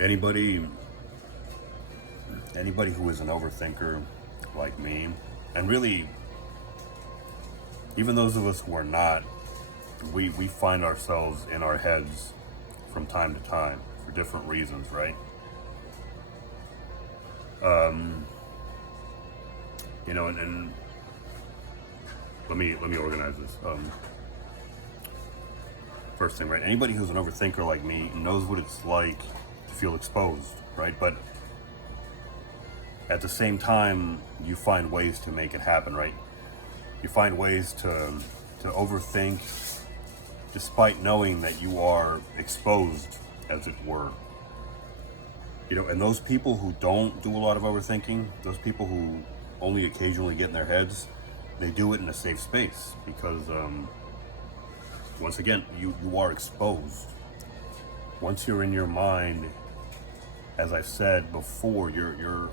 Anybody, anybody who is an overthinker like me, and really, even those of us who are not, we find ourselves in our heads from time to time for different reasons, right? And let me organize this. First thing, right? Anybody who's an overthinker like me knows what it's like to feel exposed, right? But at the same time, you find ways to make it happen, right? You find ways to overthink, despite knowing that you are exposed, as it were. And those people who don't do a lot of overthinking, those people who only occasionally get in their heads, they do it in a safe space because, once again, you are exposed. Once you're in your mind, as I've said before, you're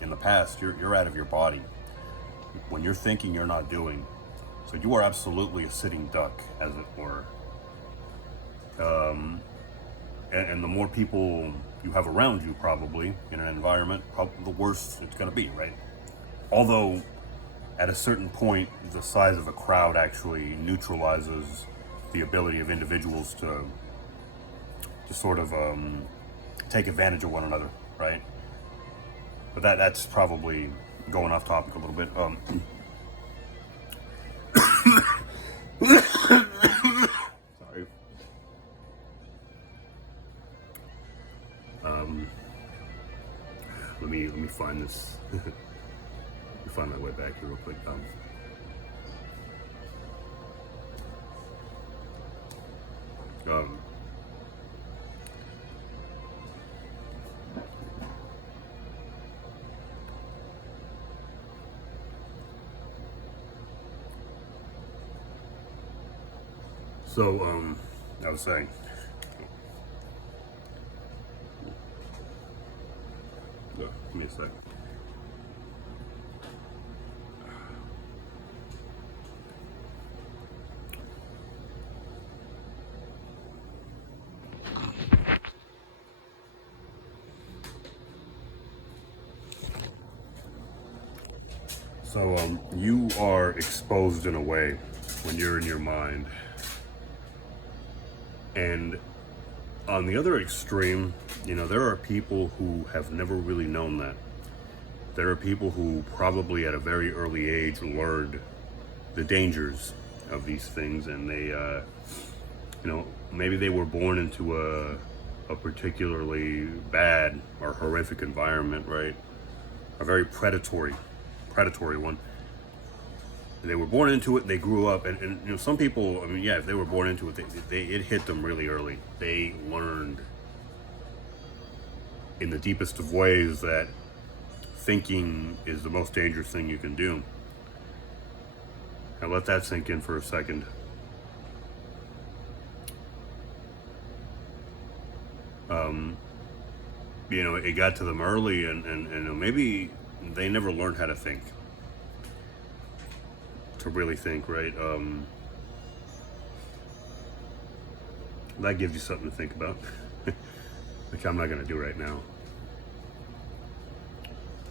in the past, you're out of your body. When you're thinking, you're not doing. So you are absolutely a sitting duck, as it were. And the more people you have around you, probably in an environment, the worse it's going to be, right? Although, at a certain point, the size of a crowd actually neutralizes the ability of individuals to sort of take advantage of one another, right? But that's probably going off topic a little bit. Sorry. Let me find this. Let me find my way back here real quick. Um, so I was saying. Give me a sec. So you are exposed in a way when you're in your mind. And on the other extreme, there are people who have never really known that. There are people who probably at a very early age learned the dangers of these things, and they, maybe they were born into a particularly bad or horrific environment, right? A very predatory one. They were born into it, and they grew up, and some people, if they were born into it, it hit them really early. They learned in the deepest of ways that thinking is the most dangerous thing you can do. Now let that sink in for a second. It got to them early, and maybe they never learned how to think. To really think, right? That gives you something to think about, which I'm not going to do right now.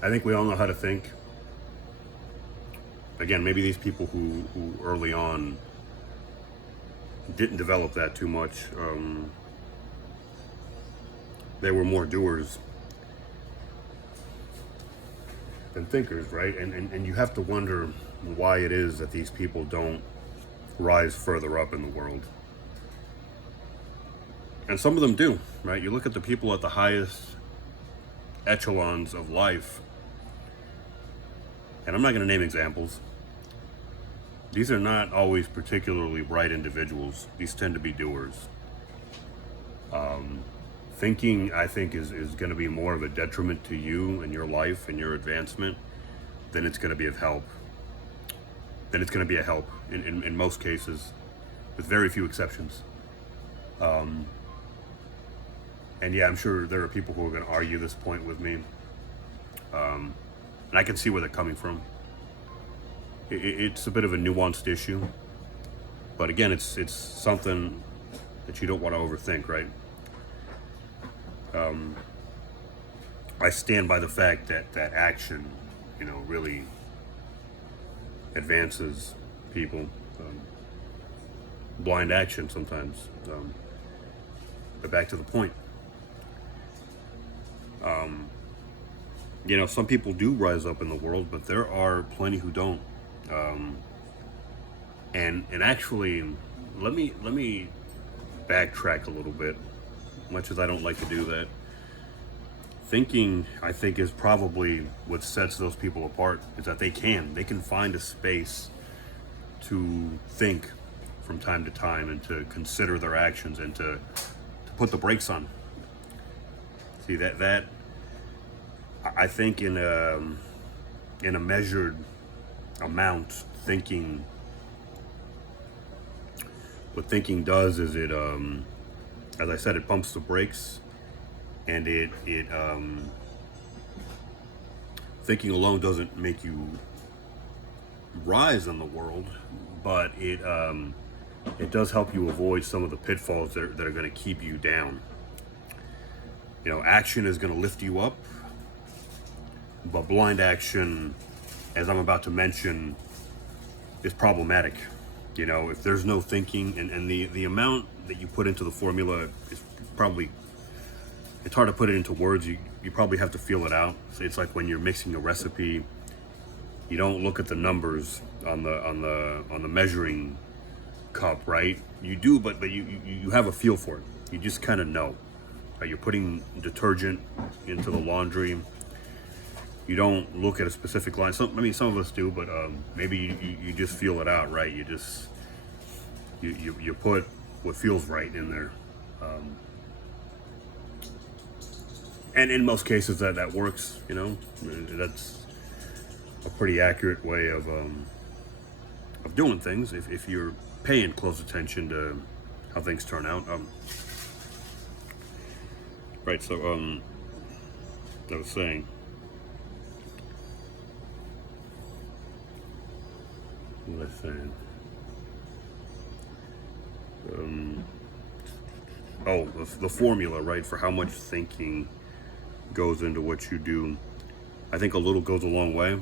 I think we all know how to think. Again, maybe these people who early on didn't develop that too much, they were more doers than thinkers, right? And you have to wonder why it is that these people don't rise further up in the world. And some of them do, right? You look at the people at the highest echelons of life, and I'm not going to name examples. These are not always particularly bright individuals. These tend to be doers. Thinking, I think, is going to be more of a detriment to you and your life and your advancement than it's going to be of help. Then it's going to be a help in most cases, with very few exceptions. And yeah, I'm sure there are people who are going to argue this point with me. And I can see where they're coming from. It's a bit of a nuanced issue. But again, it's something that you don't want to overthink, right? I stand by the fact that action, really advances people. Um, Blind action sometimes. But back to the point. Some people do rise up in the world, but there are plenty who don't. Um, and actually, let me backtrack a little bit, much as I don't like to do that. Thinking, I think, is probably what sets those people apart. Is that they can find a space to think from time to time and to consider their actions and to put the brakes on. See that I think in a measured amount, thinking what thinking does is it as I said, it pumps the brakes, and it thinking alone doesn't make you rise in the world, but it does help you avoid some of the pitfalls that are going to keep you down. Action is going to lift you up, but blind action, as I'm about to mention, is problematic. If there's no thinking, and the amount that you put into the formula is probably, it's hard to put it into words. You probably have to feel it out. So it's like when you're mixing a recipe, you don't look at the numbers on the measuring cup, right? You do, but you have a feel for it. You just kind of know. You're putting detergent into the laundry. You don't look at a specific line. Some of us do, but maybe you just feel it out, right? You just you put what feels right in there, and in most cases that works. That's a pretty accurate way of doing things if you're paying close attention to how things turn out. Right. So I was saying. What was I saying? The formula, right, for how much thinking goes into what you do. I think a little goes a long way.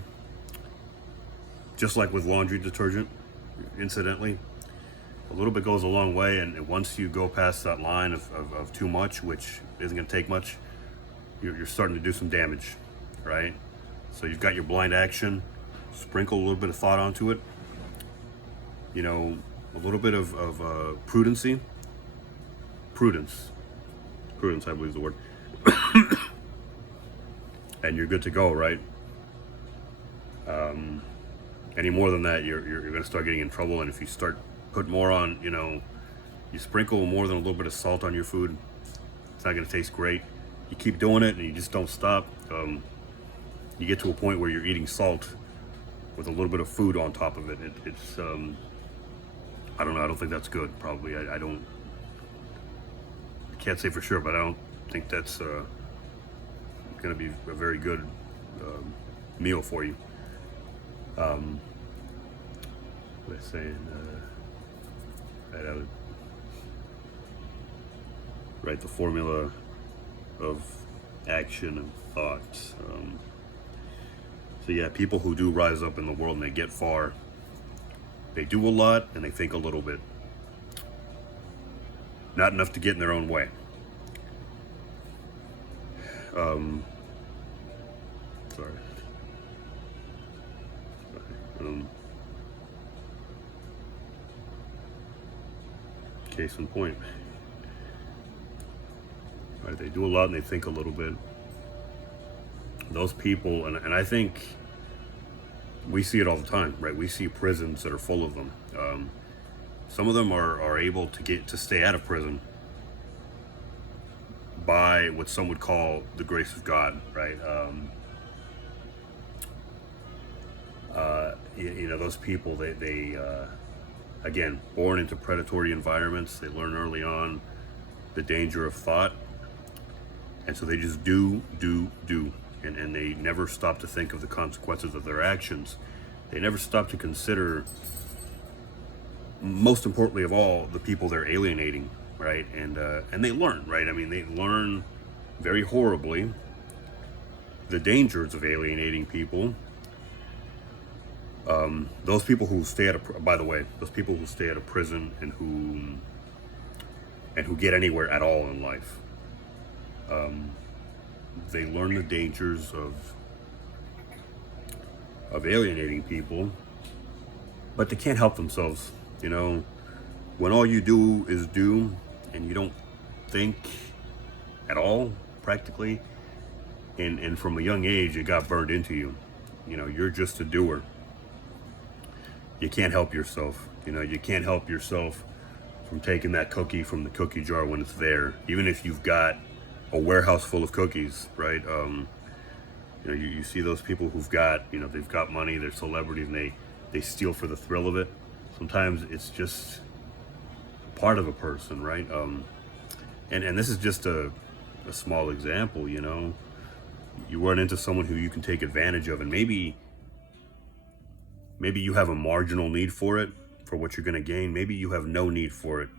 Just like with laundry detergent, incidentally, a little bit goes a long way. And once you go past that line of too much, which isn't going to take much, you're starting to do some damage, right? So you've got your blind action, sprinkle a little bit of thought onto it. A little bit of prudency. Prudence, I believe is the word. And you're good to go, right? Any more than that, you're going to start getting in trouble. And if you start putting more on, you sprinkle more than a little bit of salt on your food, it's not going to taste great. You keep doing it, and you just don't stop. You get to a point where you're eating salt with a little bit of food on top of it. It's I don't know. I don't think that's good. Probably. I can't say for sure, but I don't think that's going to be a very good meal for you. What was I saying? Right, the formula of action and thought. So yeah, people who do rise up in the world and they get far, they do a lot and they think a little bit. Not enough to get in their own way. Sorry. Case in point. Right, they do a lot and they think a little bit. Those people, and I think we see it all the time, right? We see prisons that are full of them. Some of them are able to stay out of prison by what some would call the grace of God, right? Those people, they again, born into predatory environments. They learn early on the danger of thought, and so they just do, and they never stop to think of the consequences of their actions. They never stop to consider, most importantly of all, the people they're alienating, right? And they learn, right? I mean, they learn very horribly the dangers of alienating people. Those people who stay at a, by the way, those people who stay at a prison and who get anywhere at all in life, they learn the dangers of alienating people, but they can't help themselves. You know, when all you do is do, and you don't think at all, practically, and from a young age, it got burned into you. You know, you're just a doer. You can't help yourself. You know, you can't help yourself from taking that cookie from the cookie jar when it's there, even if you've got a warehouse full of cookies, right? You know, you see those people who've got, you know, they've got money, they're celebrities, and they steal for the thrill of it. Sometimes it's just part of a person, right? And this is just a small example. You know, you run into someone who you can take advantage of, and maybe you have a marginal need for it, for what you're going to gain. Maybe you have no need for it.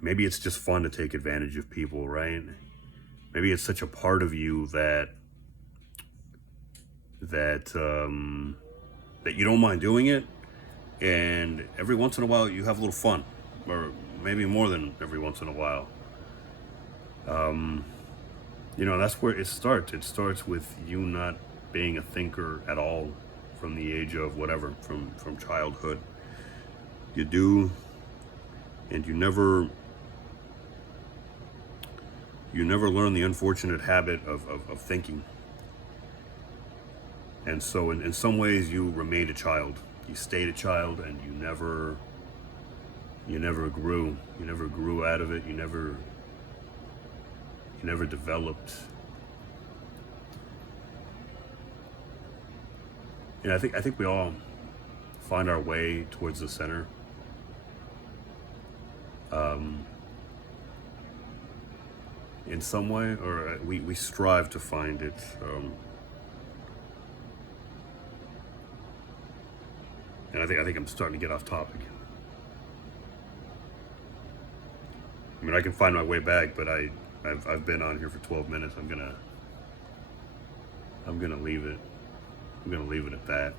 Maybe it's just fun to take advantage of people, right? Maybe it's such a part of you that you don't mind doing it, and every once in a while you have a little fun, or maybe more than every once in a while. You know, that's where it starts. It starts with you not being a thinker at all from the age of whatever, from childhood. You do, and you never learn the unfortunate habit of thinking. And so in some ways you remained a child. You stayed a child, and you never grew. You never grew out of it. You never developed. And I think we all find our way towards the center. In some way, or we strive to find it. And I think I'm starting to get off topic. I mean, I can find my way back, but I've been on here for 12 minutes. I'm gonna leave it. I'm gonna leave it at that.